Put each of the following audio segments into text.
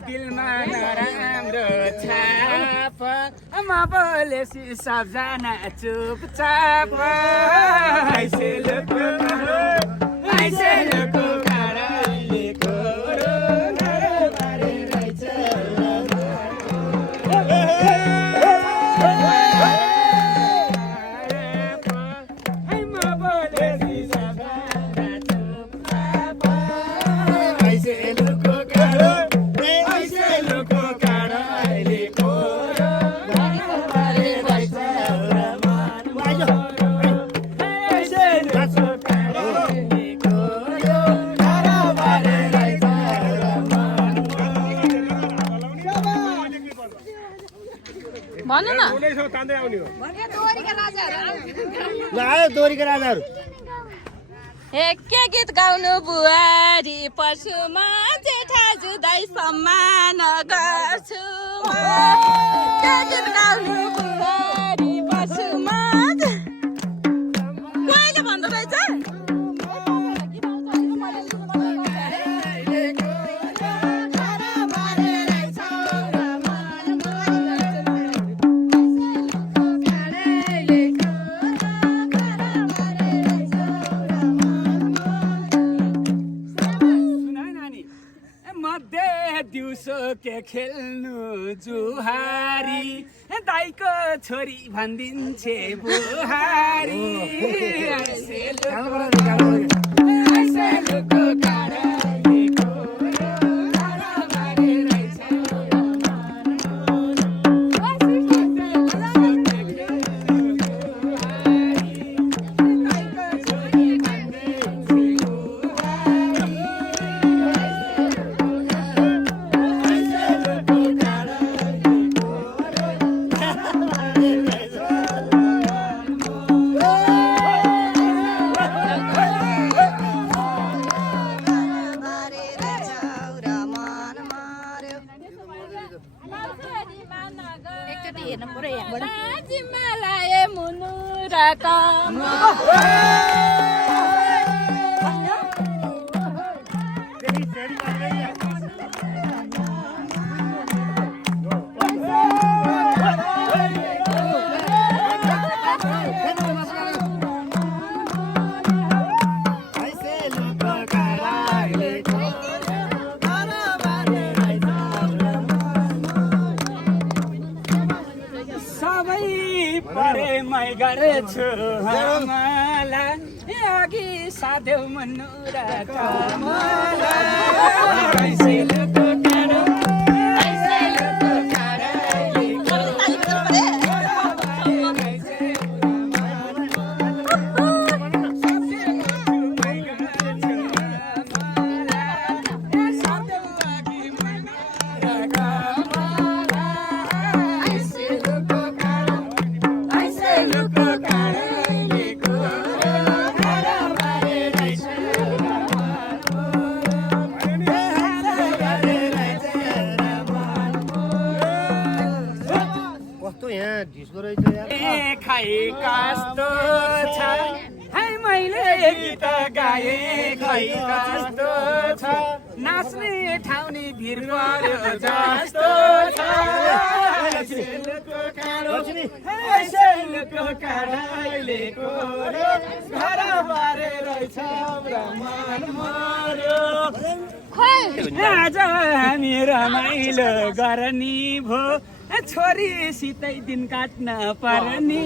दिलमा नराम्रो छाप म बोलेसी सबजना चुपचाप ऐसे लोको काँडाले कोरो नरबारे रहेछ म बोलेसी सबजना चुपचाप ऐसे लोको काँडाले कोरो नरबारे रहेछ भन्नु न आयो दोहोरीका राजाहरू के गीत गाउनु बुहारी पशुमा जेठा जुदाई सम्मान गर्छु म के गीत गाउनु बुहारी पशुमा कहिले भन्दो रहेछ दिउँसो के खेल्नु जुहारी दाइको छोरी भनिदिन्छे बुहारी गर्छु हमलाई अघि साध्यौ मनुरा कस्तो छ है मैले गीत गाए खै कस्तो छ नाच्ने ठाउँ नि भिड पर्यो जस्तो छ सेलको काँडाले कोरो घर बारे रहेछ मन मर्यो आज हामी रमाइलो गर्ने भो छोरीसितै दिन काट्न पर्ने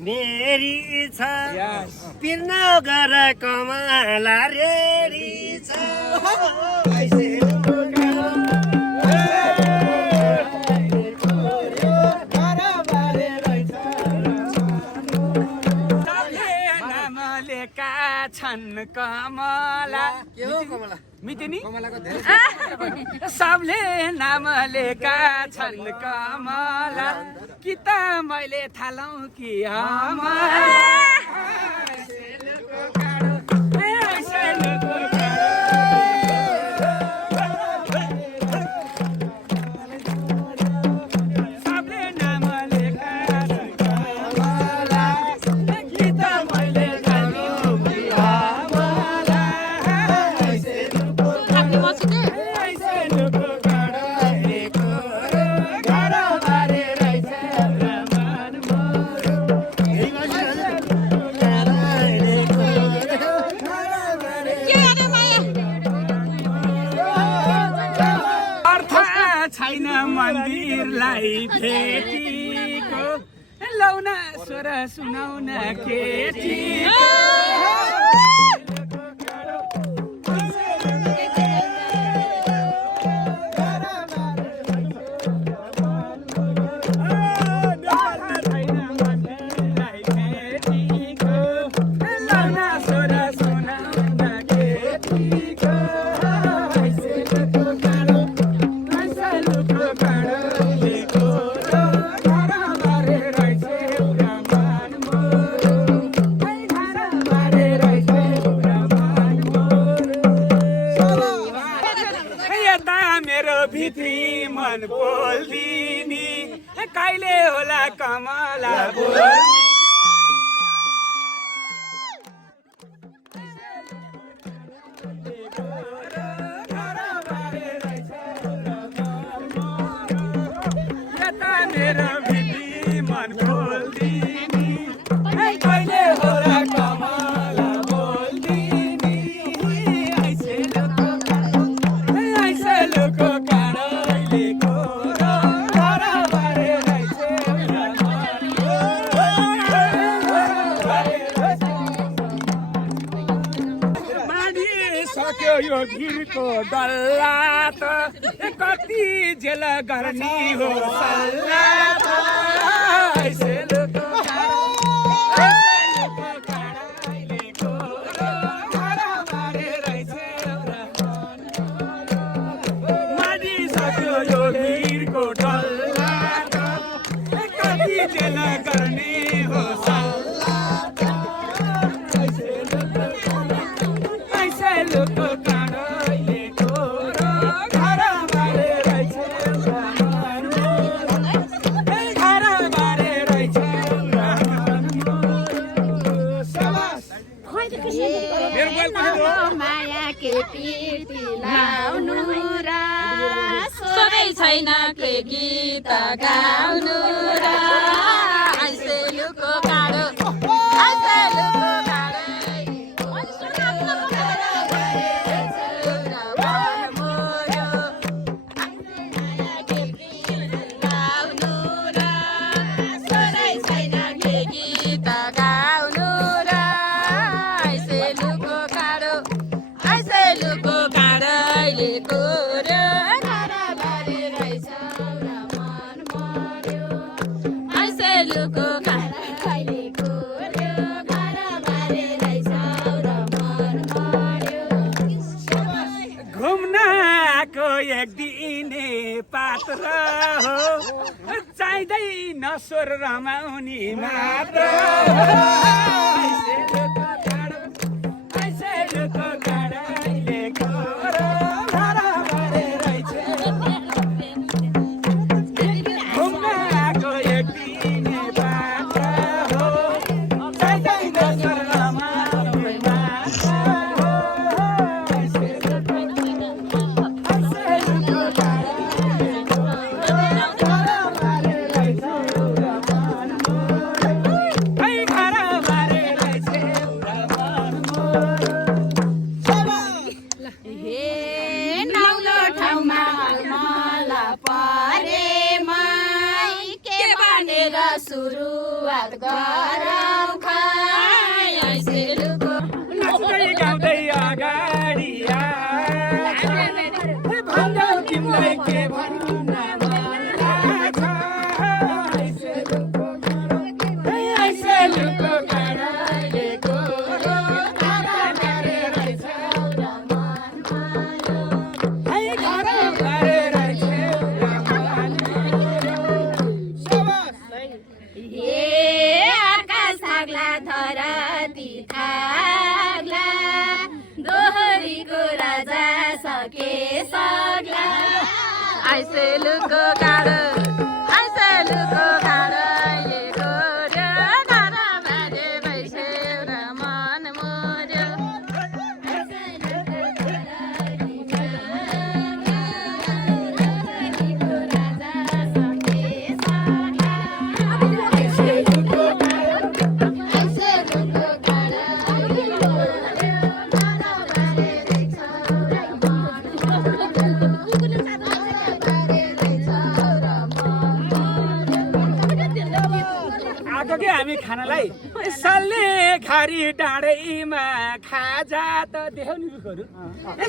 मेरी छ पिर्न गर कमला रेडी छ कमला के हो कमला मितिनी कमलाको धेरै सबले नाम लेका छन् कमला कि त मैले थालौँ कि छैन मन्दिरलाई भेटीको लौना स्वर सुनाउन केटी मन बोल्दिनी कहिले होला कमला मेरो भित्री मन बोल्दिनी कहिले होला कमला बोल्दिनी ऐसे लोको यो भिरको डल्ला त कति जेल गर्ने हो सल्लाह मानिसक्यो यो भिरको डल्ला त कति जेल गर्ने हो माया के पिटी लाउनु र सोधै छैन के गीत गाउनु र आइसेलुको काडो एक दिने पात्र हो चाहिँदैन स्वर रमाउनी मात्र सुरुवात गरौँ खाइ ऐसेलुको नाच्दै गाउँदै अगाडि भन्छौ तिमीलाई के भन्न मन लाग्छ ऐसेलुको गाडाले गोरो आइसेलुको गाडो आइसेलुको गाडो ये गोर्यो गाडा बारे भइसेउ र मन मोर्यो आएको के हामी खानालाई सल्ले घारी डाँडैमा खाजा त देखाउ नि रुखहरू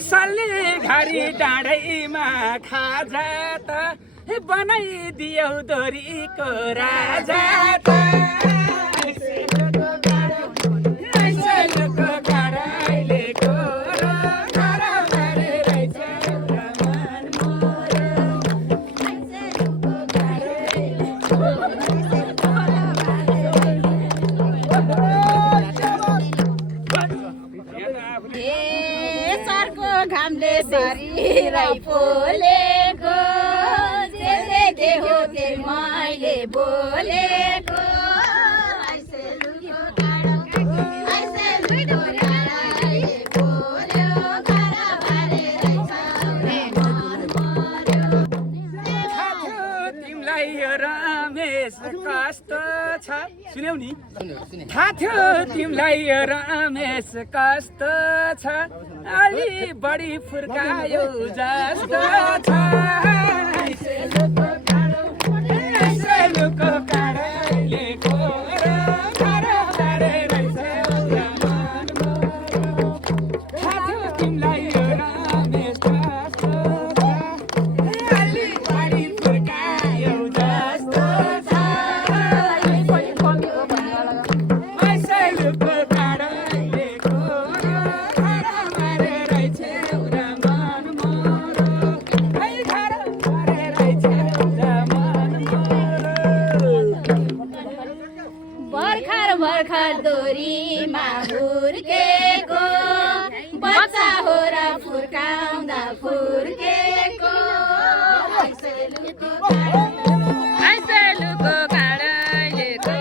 सल्ले घारी डाँडैमा खाजा त बनाइदियौ दोरीको राजा त आइसेलुको गाडो अहिलेको गाडो बारे रहेछ मन मोर्यो सरको घामले शरीरै पोलेको जे देखे हो त्यही मैले बोलेको आइसेलुको गाडो आइसेलुको गाडो ये बोल्यो गाडा बारे रहेछ मन मोर्यो तिमीलाई यो रमेश कस्तो छ सुन्यौ नि थाहा थियो तिमीलाई यो रमेश कस्तो छ अलि बढी फुर्कायो जस्तो छ आइसेलुको गाडो अहिलेको गाडो बारे रहेछ मन मोर्यो थाहा थियो तिमीलाई यो रमेश कस्तो छ अलि बढी फुर्कायो जस्तो छ आइसेलुको गाडो अहिलेको गाडो बारे रहेछ मन मोर्यो गाडो बारे रहेछ मन मोर्यो भर्खर भर्खर दोरीमा हुर्केको बच्चा हो र फुर्काउँदा फुर्केको आइसेलुको गाडो अहिलेको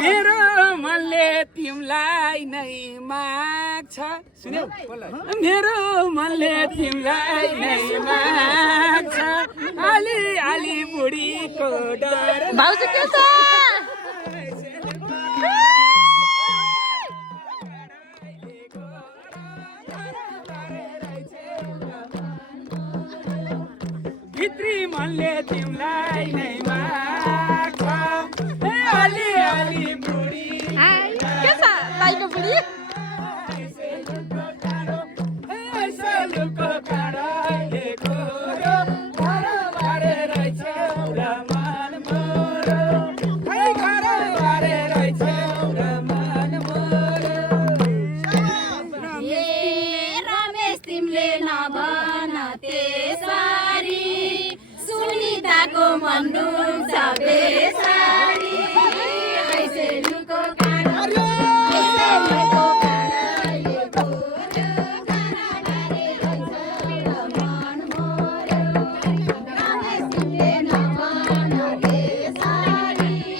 मेरो मनले तिमीलाई नै माग्छ सुन्यौ मेरो मनले तिमीलाई नै माग्छ अलि अलि बुढीको डर भाउजू के छ भित्री मनले तिमीलाई नै माग्छ अलि अलि बुढी के छ लाइको बुढी आइसेलुको गाडो अहिलेको गाडो बारे रहेछ मन मोर्यो गाडो बारे रहेछ मन मोर्यो ए रमेश तिमीले नभन त्यसरी सुनिताको मन रुन्छ बेसारी आइसेलुको गाडो आइसेलुको गाडो ये गोर्यो गाडा बारे रहेछ मन मोर्यो रमेश तिमीले नभन त्यसरी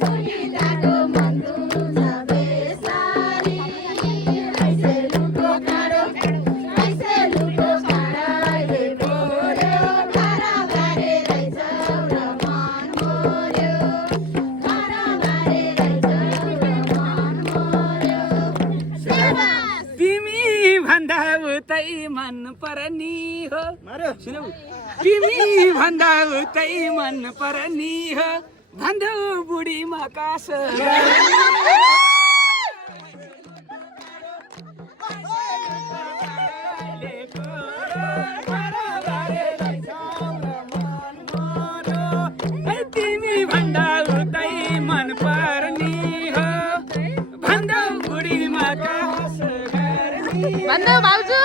सुनिताको मन रुन्छ बेसारी आइसेलुको गाडो आइसेलुको गाडो ये गोर्यो गाडा बारे रहेछ मन मोर्यो गाडा बारे रहेछ मन मोर्यो तिमी भन्दा उतै मन पर्नी हो सुनौ तिमी भन्दा उतै मन पर्नी हो भन्दै बुढी मकास भन्नु भाउजू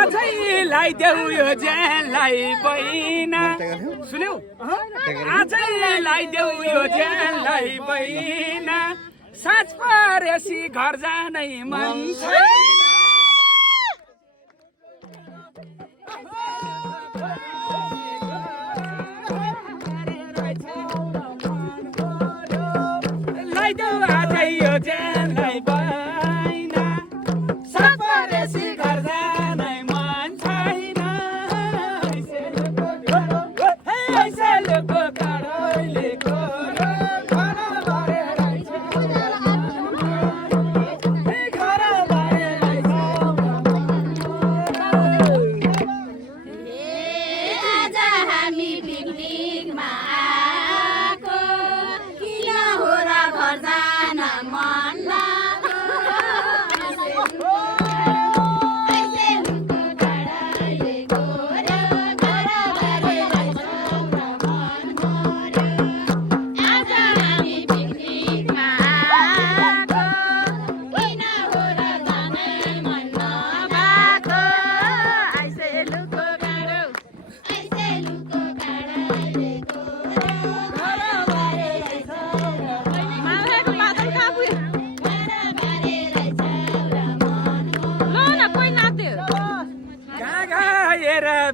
आजैलाई देऊ यो ज्यानलाई बहिना सुन्यौ आजैलाई देऊ यो ज्यानलाई बहिना साँझ परेसी घर जानै मन लाइदेऊ आजै यो ज्यानलाई बहिना साँझ परेसी घर जानै मन छैन ऐसेलको काँडैलेको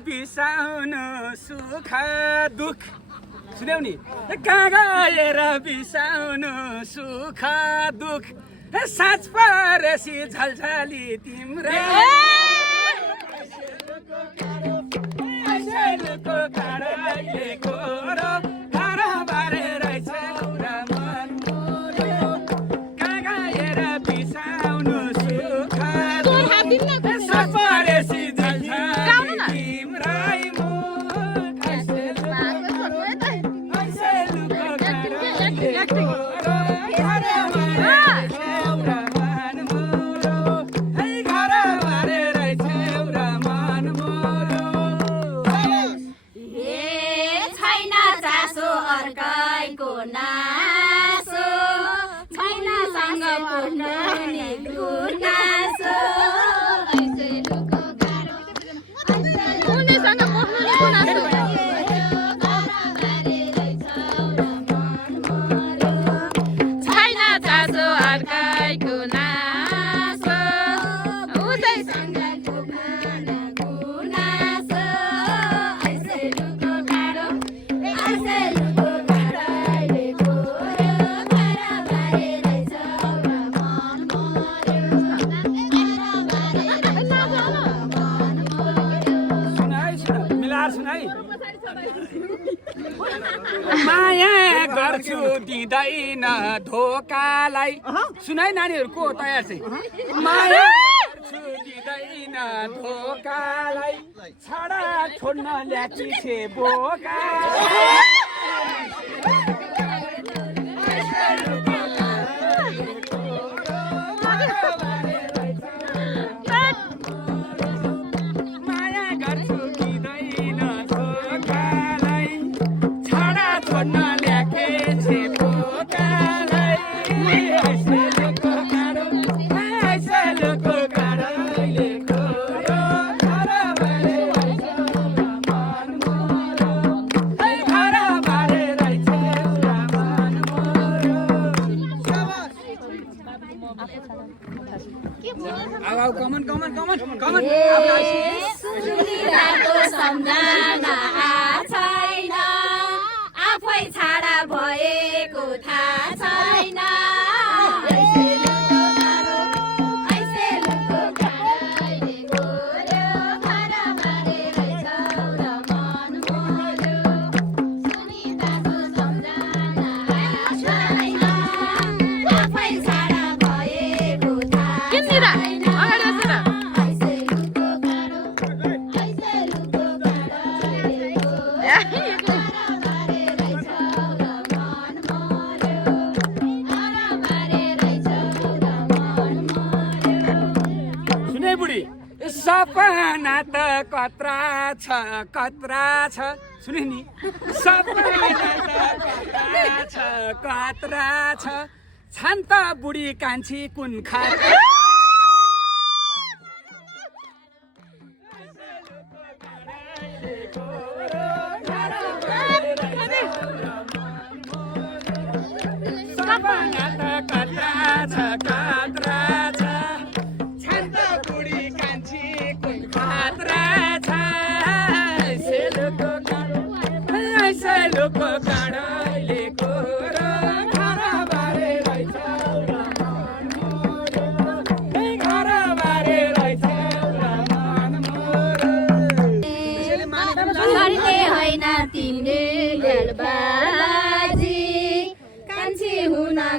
बिसाउनु सुख दुख सुन्यौ नि कहाँ गएर बिसाउनु सुख दुख साँझ परेसी झलझली तिम्रो ऐसेलको काँडैलेको घर बारे रहेछ मन मोरो कहाँ गएर बिसाउनु सुख दुख साँझ परेसी माया गर्छु दिँदैन धोकालाई सुनाइ नानीहरूको तयार चाहिँ माया गर्छु दिँदैन धोकालाई छाडा छोड्न ल्याची छे बोका माया गर्छु दिँदैन धोकालाई छाडा छोड्न ल्याके छे बोकालाई ऐसेलको काँडैलेको घर बारे मन मोरो घर बारे रहेछ मन मोरो सुनिरहेको सम्झना छैन आफै छाडा भएको थाहा छैन सपना त कत्रा छ सुने नि सपना त कत्रा छ छन् त बुढी कान्छी कुन खात सपना त कत्रा छ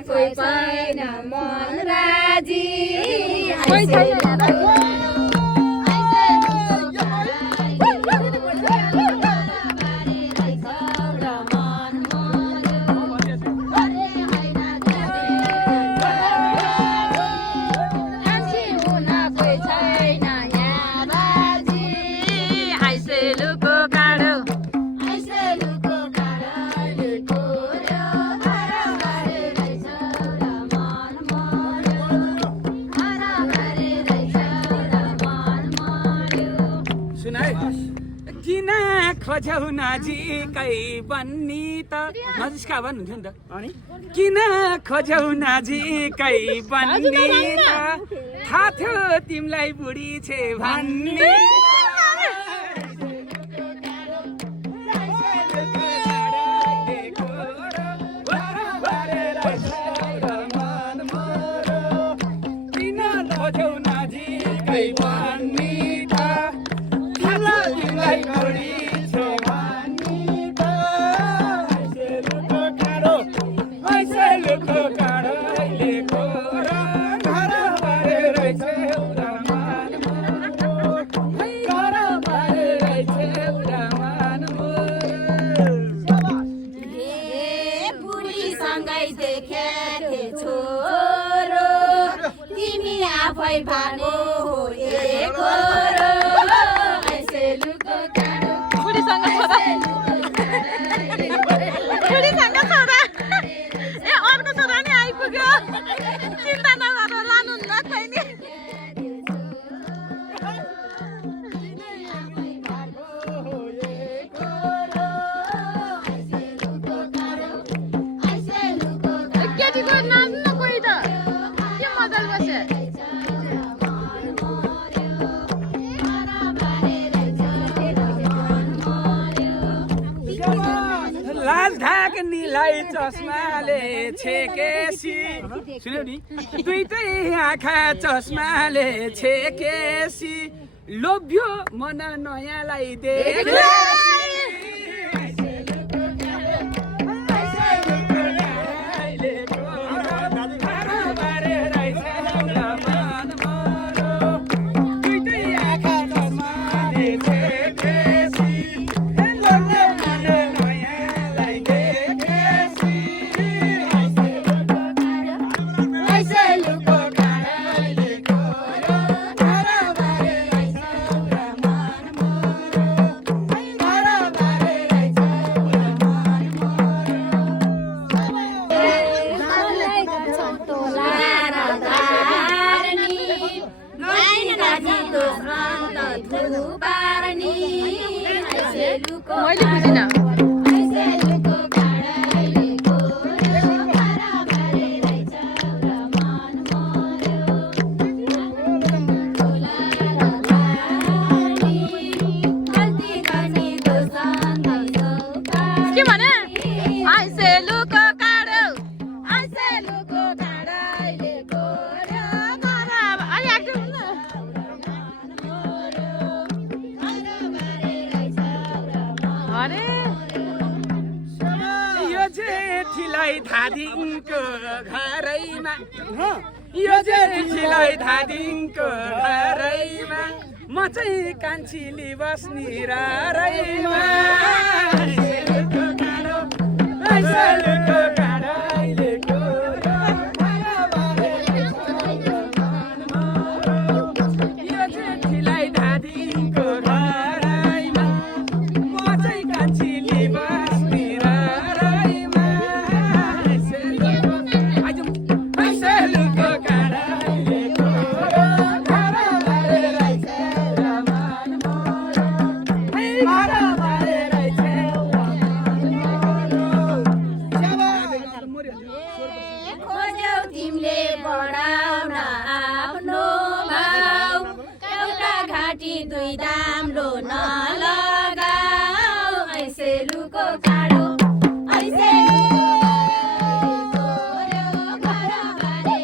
कोही छैन मन राजी किन खोज्यौ नजिकै बन्नी त नजिस्का भन्नुहुन्थ्यो नि त अनि किन खोज्यौ नजिकै बन्नी त थाहा थियो तिमीलाई बुढी छे भन्ने किन खोज्यौ नजिकै बन्नी त तिमीलाई बुढी छे भन्ने त ऐसे लुको काँडो अहिलेको र घर बारे रहेछ एउटा आफै भानो हो एकरो ऐसे लुको काँडो बुढीसँग छोरा ए अर्को छोरा नि आइपुग्यो चिन्ता नगर लानुहुन्न खैनी केटीको नाम न कोही त के मजाल बस्यो ढाक्नीलाई चस्माले छेकेसी सुन्यौ नि दुईटै आँखा चस्माले छेकेसी लोभ्यो मन नयाँलाई देखेसी ऐसे लुको काँडो ऐसे लुको काँडो अहिले गोरो अलि एक्टिभ हुनु अरे यो जेठीलाई धादिङको घरैमा यो जेठीलाई धादिङको घरैमा म चाहिँ कान्छीली बस्ने रैमा लुको काँडो ऐसे लुको काँडो अहिले गोरो यो जेठीलाई धादिङको घरैमा म चाहिँ कान्छीली बस्ने रैमा ऐसे लुको काँडो अहिले गोरो घरबारे रहेछ रमान मोरो घरबारे रहेछ खोज्यौ तिमीले बढाउन आफ्नो भाउ एउटा घाँटी दुई दाम्रो नलगाऊ ऐसे लुको काँडो ऐसे गोरो घरबारे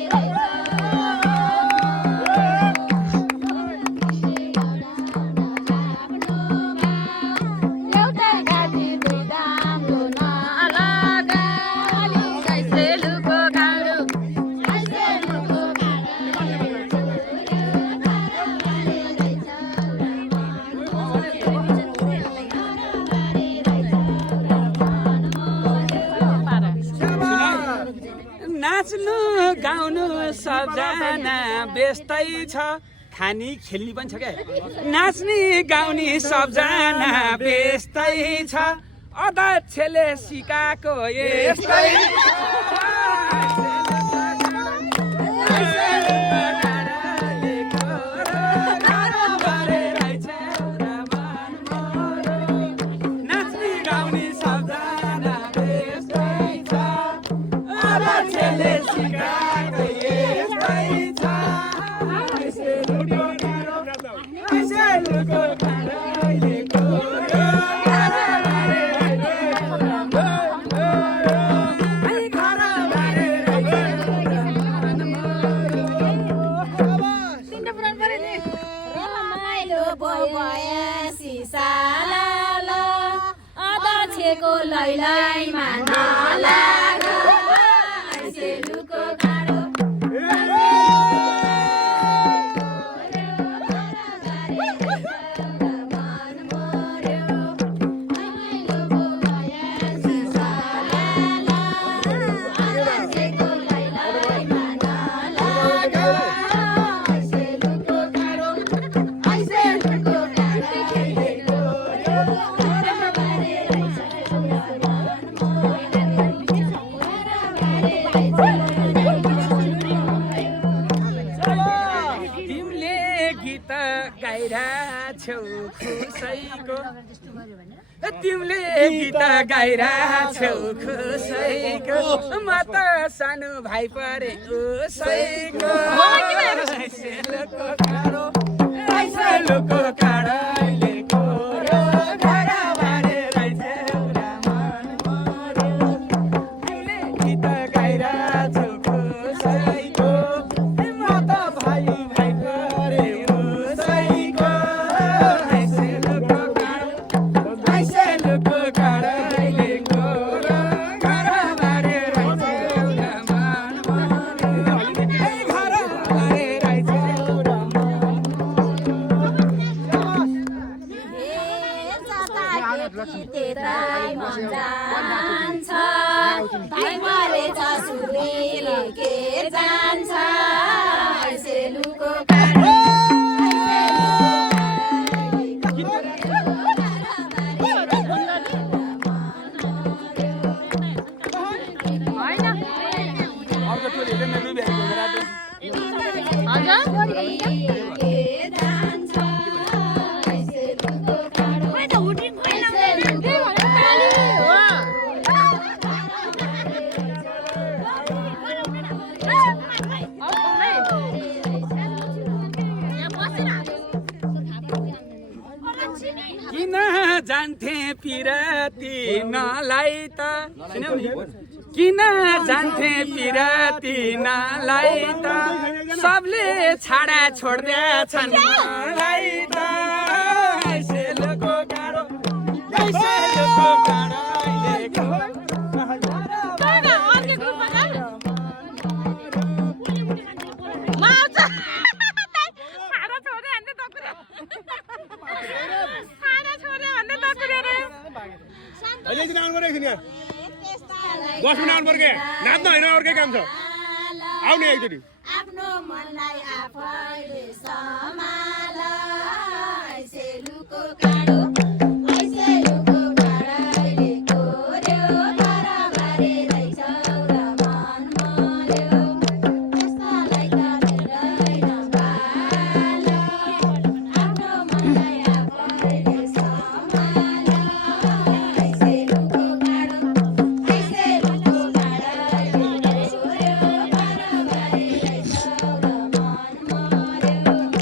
एउटा घाँटी दुई दाम्रो नलगाऊ ऐसे लुको काँडो ऐसे लुको नाच्नु गाउनु सबजना व्यस्तै छ खानी खेल्ने पनि छ क्या नाच्ने गाउने सबजना व्यस्तै छ अध्यक्षले सिकाएको यस्तै नाच्ने गाउने सबजना व्यस्तै छ अध्यक्षले सिकाएको यस्तै छ ऐसे लुको काँडो ऐसे लुको काँडो अहिले गोरो घरबारे रहेछ घरबारे रहेछ रमान रमाइलो बयसी सालाल अध्यक्षको लैलैमा नलाग ऐसे लुको काँडो तिमीले गीत गाइरहेछौ खुसैको तिमीले गीत गाइरहेछौ खुसैको म त सानो भाइ परे उसैको ऐसे लुको काँडो ऐसे लुको काँडो अहिले गोरो घरबारे रहेछ रमान मोरो तिमीले गीत गाइरहेछौ खुसैको म त भाइ भाइ परे उसैको ऐसे लुको काँडो ऐसे लुको काँडो अहिले गोरो घरबारे रहेछ रमान मोरो घरबारे रहेछ रमान त्यतै मन जान्छ भाइ मरेछ सुरीले के जान्छ ऐसे लुको काँडो अर्को टोलीले मेरो बिहाको रातो के जान्छ ऐसे लुको काँडो किन जान्थे पिराती नलाई त सुन्यौ नि किन जान्थे पिराती नलाई त सबले छाडा छोड्दैछन् मलाई त सेलको गाडो सेलको गाडो अहिले चाहिँ आउनु पऱ्यो यार 10 मिनट आउनु पर्यो नाच्न होइन अर्कै काम छ आउने एकचोटि आफ्नो मनलाई आफैले सम्हाल ऐसे लुको काडो ऐसे लुको काडैले कोर्यो घरबारे रहेछौ र मन मर्यो यस्तालाई त मिल्दैन बाल आफ्नो मनलाई आफैले सम्हाल ऐसे लुको काडो ऐसे लुको काडैले कोर्यो घरबारे रहेछौ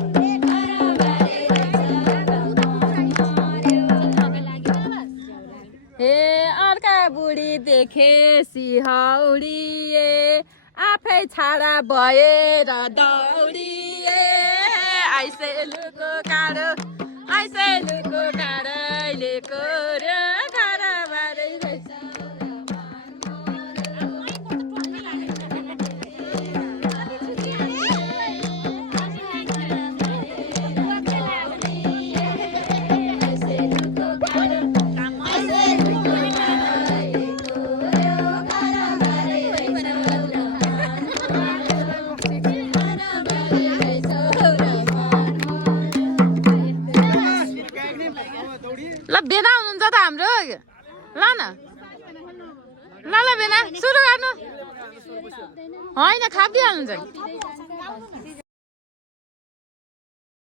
र मन मर्यो घरबारे हे अर्का बुढी देखे सिहौडिए आफै छाडा भएर दौडिए ऐसे लुको काडो ऐसे लुको काडैले कोर्यो घरबारे रहेछ ल बेना हुनुहुन्छ त हाम्रो ल न ल ल बेना सुरु गर्नु होइन खापिहाल्नुहुन्छ